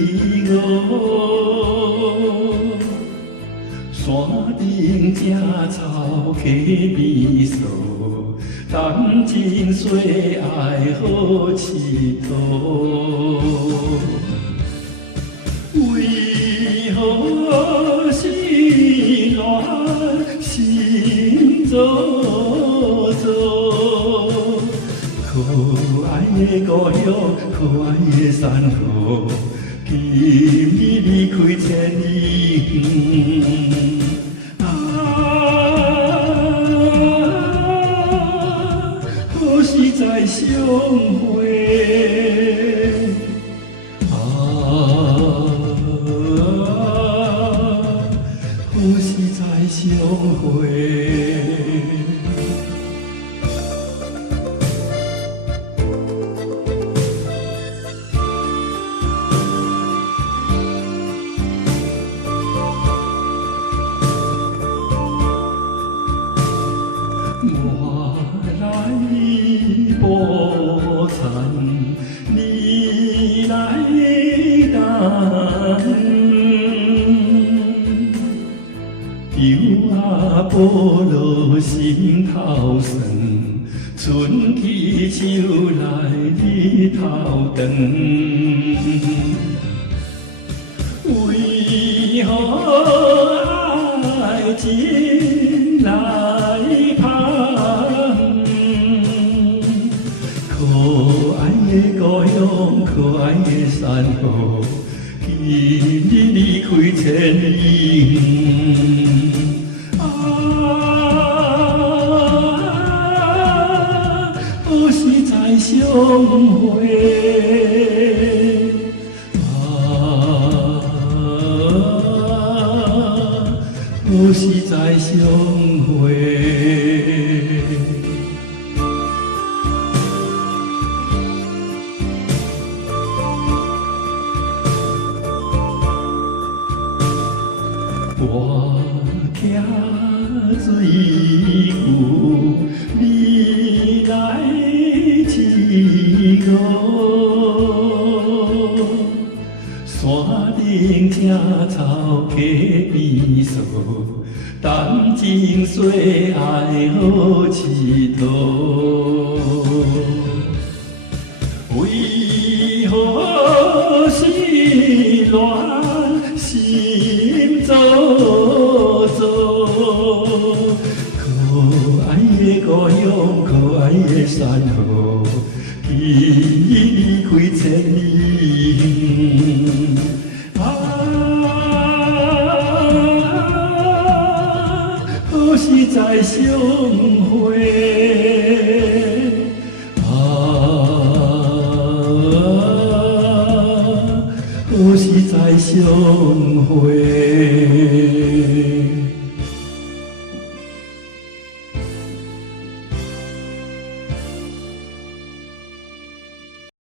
五，山顶正草溪边扫，谈情说爱好佚佗。为何心乱心糟糟？可爱的故乡，可爱的山河，今日离开千里远。好时再相会。好时再相会。我来播产，你来担。油啊菠萝心头酸，春去秋来日头长。为何爱情来香？可爱的故乡，可爱的山河，今日离开千里远。何时再相会？何时再相会？我徛水牛，你来饲鹅。山顶正草溪边扫，谈情说爱好佚佗。为何心乱心糟糟？可爱的故乡，可爱的山河，今日离开千里远。何时再相会？何时再相会？